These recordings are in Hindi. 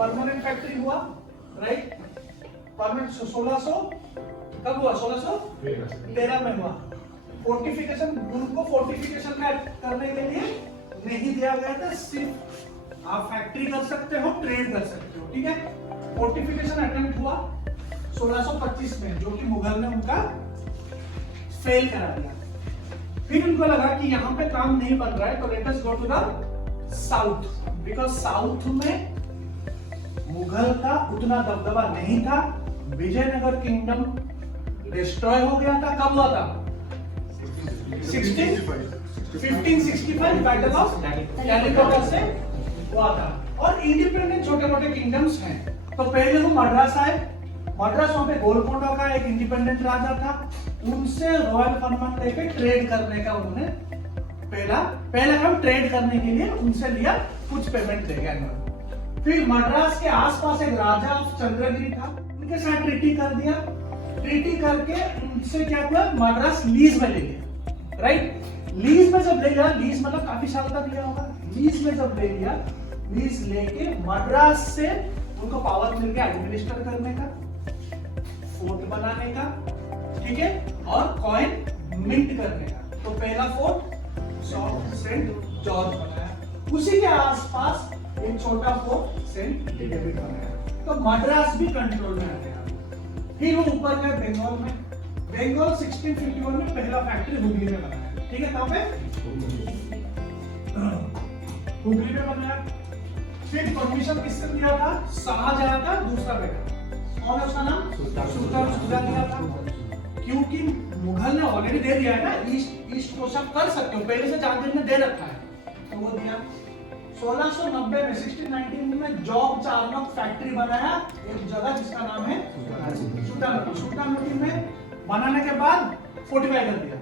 परमानेंट फैक्ट्री हुआ, राइट? परमानेंट 1600 कब हुआ? 1613 में हुआ। फोर्टिफिकेशन, उनको फोर्टिफिकेशन में करने के लिए नहीं दिया गया था, सिर्फ आप फैक्ट्री कर सकते हो, ट्रेड कर सकते हो, ठीक है? फोर्टिफिकेशन अटेम्प्ट हुआ 1625 में, जो कि मुगल ने उनका फेल करा दिया। फिर उनको लगा कि यहाँ पे काम नहीं बन रहा है, तो let us go to the south, because south में मुगल का उतना दबदबा नहीं था। विजयनगर किंगडम डिस्ट्रॉय हो गया था। कब हुआ था? 1565 बैटल ऑफ कैलिकट से हुआ था। और इंडिपेंडेंट छोटे मोटे किंगडम्स हैं। तो पहले वो मद्रास आए। मद्रास वहां पे गोलकोंडा का एक इंडिपेंडेंट राजा था, उनसे रॉयल फरमान लेके ट्रेड करने का उन्होंने पहला काम ट्रेड करने के लिए उनसे लिया, कुछ पेमेंट ले गया। फिर मद्रास के आसपास एक राजा ऑफ चंद्रगिरी था, उनके साथ ट्रीटी कर दिया। ट्रीटी करके उनसे क्या हुआ? मद्रास लीज में ले लिया, राइट? लीज में जब ले लिया, लीज मतलब काफी साल तक लिया होगा। लीज में जब ले लिया, लीज लेके मद्रास से उनको पावर मिल गया एडमिनिस्टर करने का, फोर्ट बनाने का, ठीक है, और कॉइन मिंट करने का। तो पहला फोर्ट सेंट जॉर्ज बनाया, उसी के आसपास एक छोटा फोर्ट सेंट डेविड बनाया। तो मद्रास भी कंट्रोल में आ गया। फिर वो ऊपर गए बंगाल में। बंगाल 1651 में पहला फैक्ट्री हुगली में बनाया, ठीक है? कहां पे? हुगली में बनाया। फिर परमिशन किससे दिया था? शाहजहां का दूसरा बेटा, और उसका नाम सुल्तान शुजा दिया था। क्योंकि मुगल ने ऑलरेडी दे दिया है ना, ईस्ट को सब कर सकते हो, पहले से जहांगीर ने दे रखा है, तो वो दिया। 1690 में 1619 में जॉब चार्नक फैक्ट्री बनाया एक जगह जिसका नाम है सुल्तानपुर। सुल्तानपुर में बनाने के बाद फोर्टिफाई कर दिया,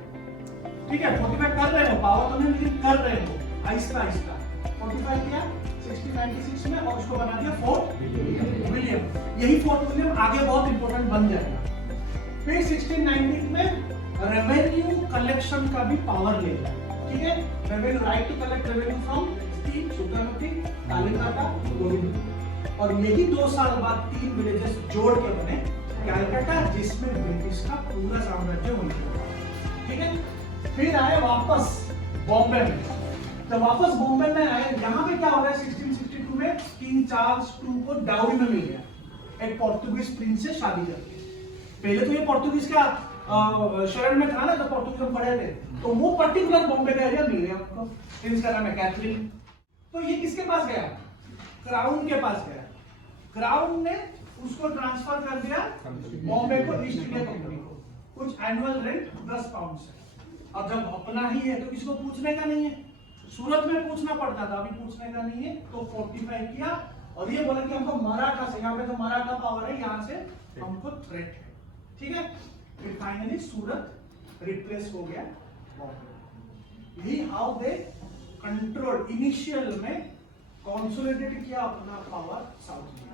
ठीक है? फोर्टिफाई कर रहे हो, पावर तो नहीं, लेकिन कर रहे हो आहिस्ता आहिस्ता। फोर्टिफाई किया 1696 में और उसको बना दिया फोर्ट विलियम। यही फोर्ट विलियम आगे बहुत इंपॉर्टेंट बन जाएगा। फिर 1690 में रेवेन्यू कलेक्शन का भी पावर ले लिया, ठीक है? Revenue, right to collect revenue from Sultanuddin, Kalikata, Govind. और यही 2 साल बाद 3 विलेजेस जोड़ के बने कैलकाटा, जिसमें ब्रिटिश का पूरा साम्राज्य होने लगा, ठीक है? फिर आए वापस बॉम्बे में। तो वापस बॉम्बे में आए, यहाँ पे क्या हो रहा है? 1662 में किंग चार्ल्स II को डाउरी में मिल गया एक पोर्तुगीज प्रिंस से शादी करके। पहले तो ये पोर्तुगीज का शरण में था ना, जब पोर्तुगीज पढ़े थे, तो वो पर्टिकुलर बॉम्बे का एरिया मिल गया उनको। प्रिंस का नाम है कैथरीन। तो ये किसके पास गया? क्राउन के पास गया। क्राउन ने उसको ट्रांसफर कर दिया बॉम्बे को, ईस्ट इंडिया कंपनी को, कुछ एनुअल रेंट 10 पाउंड से। अब जब अपना ही है तो किसको पूछने का नहीं है। सूरत में पूछना पड़ता था, अभी पूछने का नहीं है। तो फोर्टिफाई किया और ये बोला कि हमको मराठा से, यहाँ पे तो मराठा पावर है, यहाँ से हमको थ्रेट है, ठीक है? फिर फाइनली सूरत रिप्लेस हो गया बॉम्बे। यही हाउ दे कंट्रोल, इनिशियल में कंसोलिडेट किया अपना पावर साउथ में।